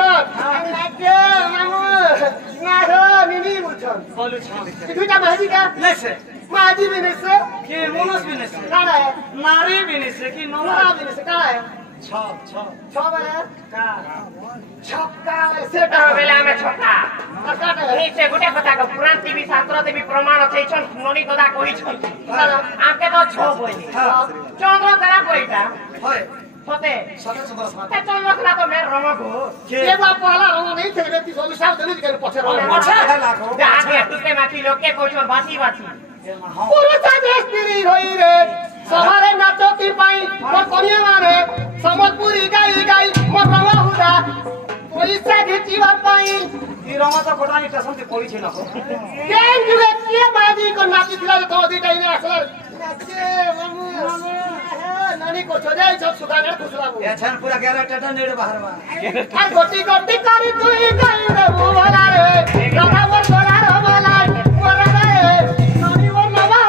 বুঝছন লাগে মামু না রে নিনি বুঝছন বলুছন দুইটা মাঝি কা নেছে মাঝি বিনেছে কি মনস বিনেছে কারা নারী বিনেছে কি নোরা নোরা বিনেছে কারা ছপ ছপ ছবারে কা ছক্কা সেটা বেলা ଆମେ ଛକା কাটা নিচে গোটে কথা পুরাণ টিভি শাস্ତ୍ର দেবী প্রমাণ অছেইছন ননি দাদা কইছন আকে তো ছ বইনি চন্দ্র তারা কইতা হয় সতে সতে চন্দ্র তে চন্দ্র তারা তো মের রঙ গো ये बात पहला रंग नहीं थे बेटी सोलू साहब दिल्ली के पछे रंग পছা হেলা কো আগে টুকে মাটি লোকে কইছন বাতি বাতি पुरुष स्त्री होई रे सहारे नाचो की पाई मोर कनिया मारे समलपुरी गाई गाई मोर रंग हुदा पैसा घिचीवा पाई ই রঙ তো কোটানি স্টেশন তে পড়িছে না केन जुगे के बाजी को नाची दिला तो दिटा इने असर नाचे मामू नानी को छोड़े सब सुधाने खुशला बो এছান পুরা গেরা টাটা নেড়ে বাহারবা আর গোটি গোটি করি তুই গাই রে বুলা রে রাধা মোর গোলা রে বালা মোর রে নানি মোর নবা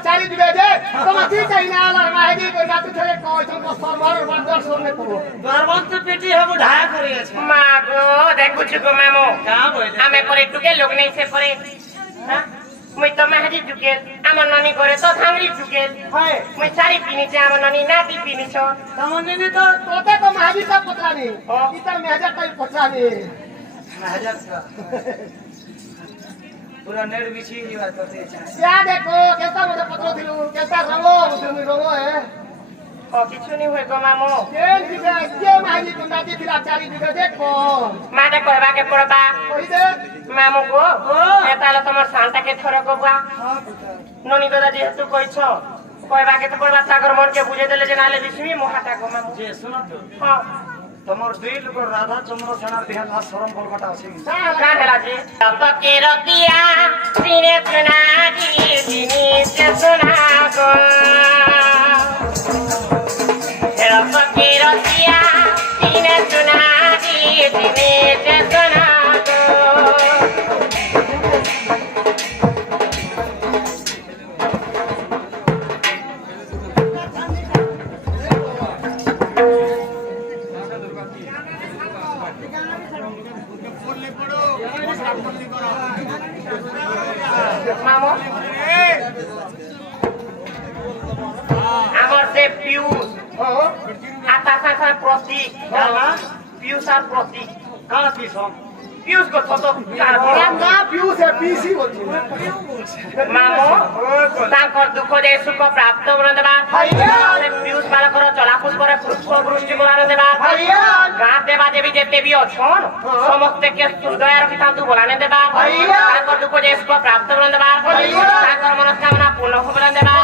चाली दिबे जे कमाती चाहिए आला माहेगी को नाती थले कोई तुम को सरवार बांदर सोने को গর্বন্ত পেটি হবু ঢায়া করে আছে মা গো দেখুছি গো মামু কা বইলে আমি পরে টুকে লোক নেই সে পরে হ্যাঁ মুই তো মাহাজি টুকে আমার নানি করে তো থাংরি টুকে है মুই শাড়ি পিনিছে আমার নানি নাতি পিনিছ তমনে নে তো तोते तो महाजी का पतला नहीं इतर मेहजर का पतला नहीं হাজার পুরা নেড় বিছি বাত করতে আছে क्या देखो कैसा मुझे पतलो थिलु कैसा रंगो मुझे रंगो है ও কিছু নি হই গো মামু केन दिबे के महाजी को नाती थिला चाली दिबे देखो মাতে কইবা কে পড়বা कहि दे মামু গো এতালে তোমার শান্তাকে থর গো বা ননি দাদা যেহেতু কইছ কইবা কে তো পড়বা সাগর মনকে বুঝে দিলে যে নালে বিস্মি মোহাটা গো মামু যে শুনো তো হ্যাঁ তোমার দুই লোক রাধা চন্দ্র সেনার দেহ না শরম বলকটা আছে का है जी तब के रतिया सीने सुना दी दिनी से सुना गो तब के रतिया सीने सुना दी दिनी से सुना गो मामो আমার যে পিউস আতা সাথে প্রতীক পিউস আর প্রতীক কালা পিছন পিউস গো ছোট ना व्यू से पीसी बोलছি মামো তাঙ্কর দুঃখ দে সুখ প্রাপ্ত বলে দেবা পিউস বালকর চলাপুষ করে পুষ্প বৃষ্টি বলানো দেবা গাঁ দেবা দেবী যেতে বি অছন সমস্তে কে হৃদয় রখিথান্তু বলানে দেবা তাঙ্কর দুঃখ দে সুখ প্রাপ্ত বলে দেবা তাঙ্কর মনস্কামনা পূর্ণ বলে দেবা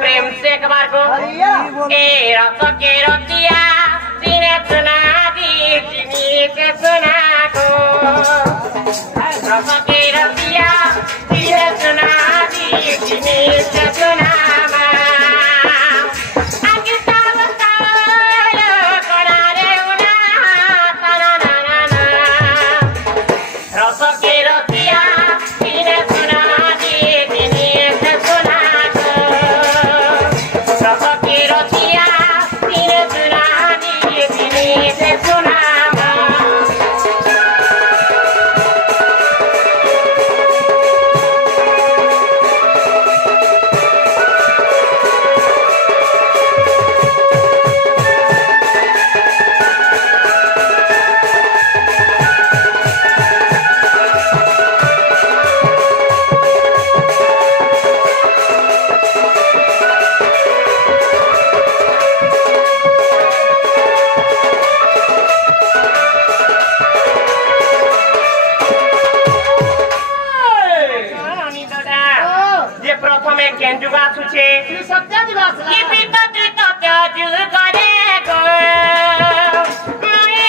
প্রেম সে একবার গো এ রত কে রতিয়া দিনে সুনা দি চিনি কে সুনা গো রত কে রতিয়া দিনে সুনা দি চিনি কে সুনা মা আগে তাল তাল কোনারে উনা তানা না না না রত কে রতিয়া দিনে সুনা দি চিনি কে সুনা গো রত কে রতিয়া দিনে সুনা দি চিনি কে সুনা মা যে প্রথমে কেঞ্জুগা আছুছে सत्या दिवस লিপিত ত্রিত যুগ করে গো মুই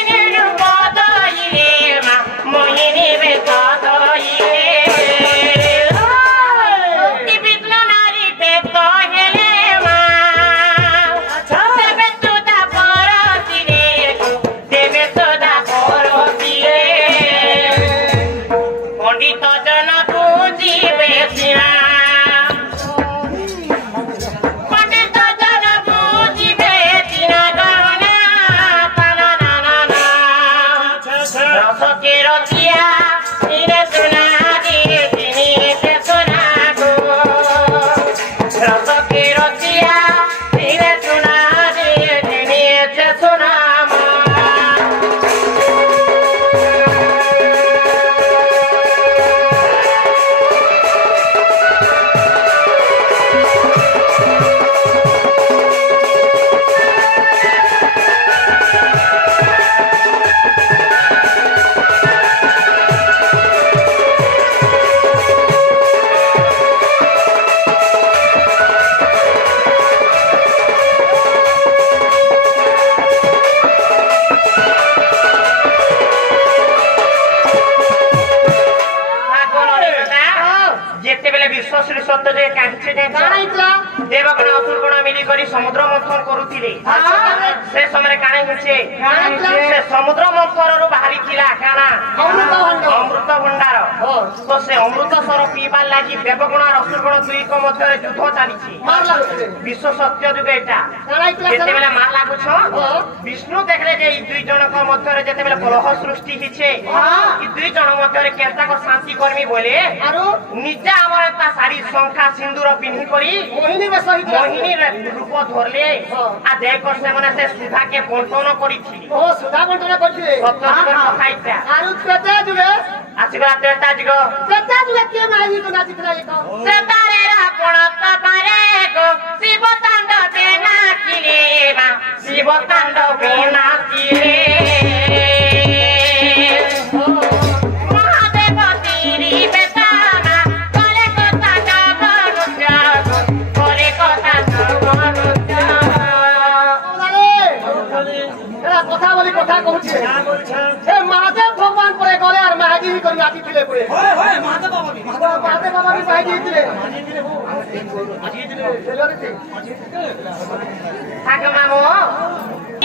କାହିଁକି ଜାଣିଛ? କାଣା ହେଇଥିଲା? ଦେବଗଣ ଅସୁରଗଣ ମିଳିକରି ସମୁଦ୍ର ମନ୍ଥନ କରୁଥିଲେ। ସେ ସମୟରେ କାଣା ହେଇଛି? ସେ ସମୁଦ୍ର ମନ୍ଥନରୁ ବାହାରିଥିଲା କାଣା? ଅମୃତ ଭଣ୍ଡାର। ତ ସେ ଅମୃତ ସର ପିଇବାର ଲାଗି ଦେବଗଣ ଆଉ ଅସୁରଗଣ ଦୁଇଙ୍କ ମଧ୍ୟରେ ଯୁଦ୍ଧ ଚାଲିଛି। ବିଶ୍ୱ ସତ୍ୟ ଯୁଗ ଏଇଟା। ଯେତେବେଳେ ମାର ଲାଗୁଛ ବିଷ୍ଣୁ ଦେଖିଲେ ଯେ ଏଇ ଦୁଇ ଜଣଙ୍କ ମଧ୍ୟରେ ଯେତେବେଳେ କଳହ ସୃଷ୍ଟି ହେଇଛେ ଏ ଦୁଇ ଜଣ ମଧ୍ୟରେ କେନ୍ତାକ ଶାନ୍ତି କରିମି ବୋଲେ ନିଜେ ଆମର ତା ଶାଢୀ ଶଙ୍ଖା ସିନ୍ଦୁର ପିନ୍ଧି କରି ମୋହିନୀ ରୂପ ଧରଲେ ଆଉ ଦେଖ ସେମାନେ ସେ ସୁଧାକେ ବଣ୍ଟନ କରିଥିଲେ। ସୁଧା ବଣ୍ଟନ କରିଥିଲେ କଥା ଏଇଟା। ଆସିଗଲା ତ୍ରେତା ଯୁଗ। କିଏ ମାରି ନାଚିଥିଲା ତ୍ରେତାରେ ରାବଣ ତବାରେ ଶିବ ତାଣ୍ଡବେ ନାଚିଲେ ମା ଶିବ ତାଣ୍ଡବେ ନାଚିଲେ ମହାଦେବ ତିରି ବେତାନା କଲେ କଥା ଜଗନୁଜ କଲେ କଥା ଜଗନୁଜ। কথা বলি কথা কହୁছে এ মহাদেব ভগবান পরে গলে আর মাহাগিরি করে নাচিছিলে পরে মহাদেব বাবা বি মাহাগিরি থাকো মামু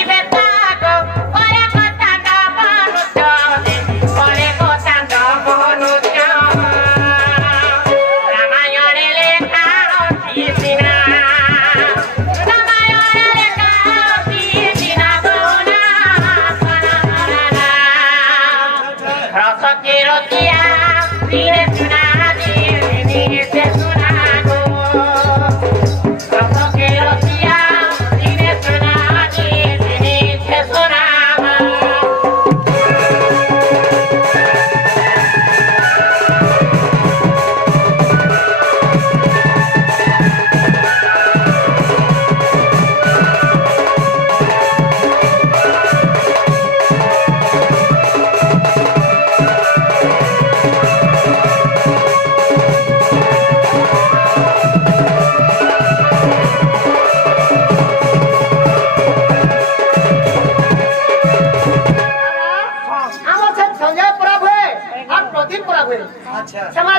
বেতাগো করে কথা জগনুজ করে কথা জগনুজ রামায়ণে লেখা আছে সিনা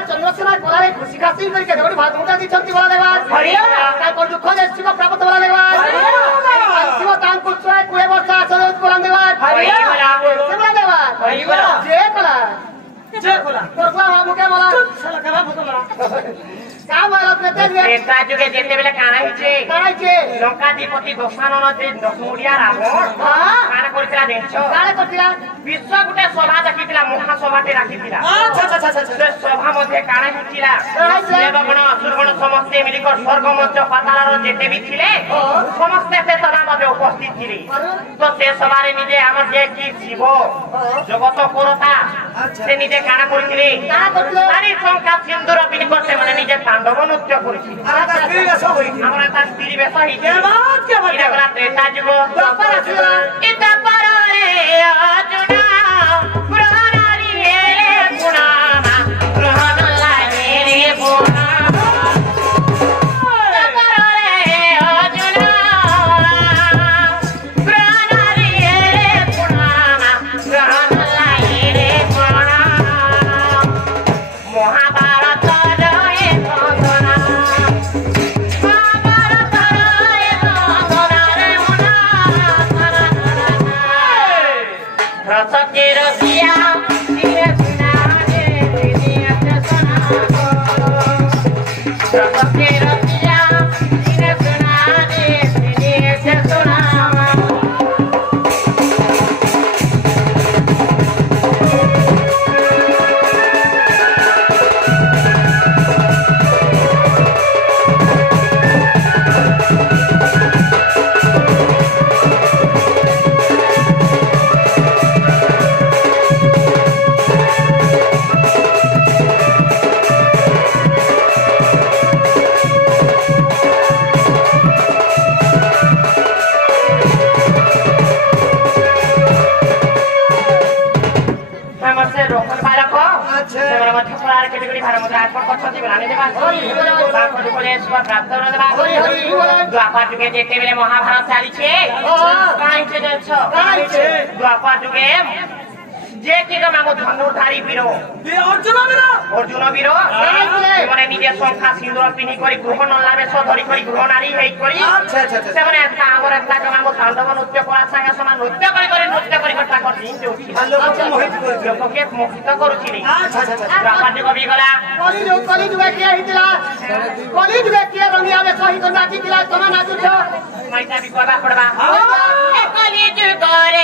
चंद्रसेना गला खुशी खासी करके देवड़ी भात मुटा दी छंती वाला देवा ताको दुख जे शिव प्राप्त वाला देवा शिव तान कुछाय कुए वर्षा चलत वाला देवा शिव देवा जे कला तोला बाबू के बोला साला का बाबू बोला का बोला त्रेता जुगे जेते बेले काना हिचे लंकाधिपति दशानन जे दशमुड़िया रावण काना करथिला देखछो काना करथिला विश्व गुटे सभा देखिथिला महासभाटे राखिथिला से सभा मध्ये काना हिथिला देवगण असुरगण समस्ते मिलिकर स्वर्ग मंच पातालर जेते भी थिले समस्ते से सभा मध्ये उपस्थित थिले तो से सभारे निजे हमर जे की शिव जगत करता से निजे काना करथिले सारी शंका सिंदूर पिनिकर से माने निजे तांडव नृत्य करछि हमरा ता स्त्री बेस हिते बात के बात इरा त्रेता जुग द्वापर आसीला इता पररे अर्जुना पुराणारी रे गुणाना ग्रहण लागे रे बोना पररे अर्जुना पुराणारी रे गुणाना ग्रहण लागे रे बोना महाभारत द्वापर जुगे जेते बेले महाभारत चली छे द्वापर जुगे যে কি মাম ধনুর্ধারী বীর অর্জুন বীর মানে নিজে সংখ্যা সিন্দুর পিনি করে গৃহ নলাবেশ ধরি করে গৃহ নারী হেই করি সেমানে একটা আমার একটা মাম তাণ্ডব নৃত্য করার সঙ্গে সমান নৃত্য করে তাকর দিন যাଉଛି লোককে মোহিত କରୁଛି ব্রাহ্মণ কবি গলা কলি যুগে কিଏ ହେଇଥିଲା কলি যুগে কিଏ রঙিয়া বেশ হি କରି ନାଚିଥିଲା ତମେ ନାଚୁଛ মাইটা বি কবা পড়বা কলি যুগরে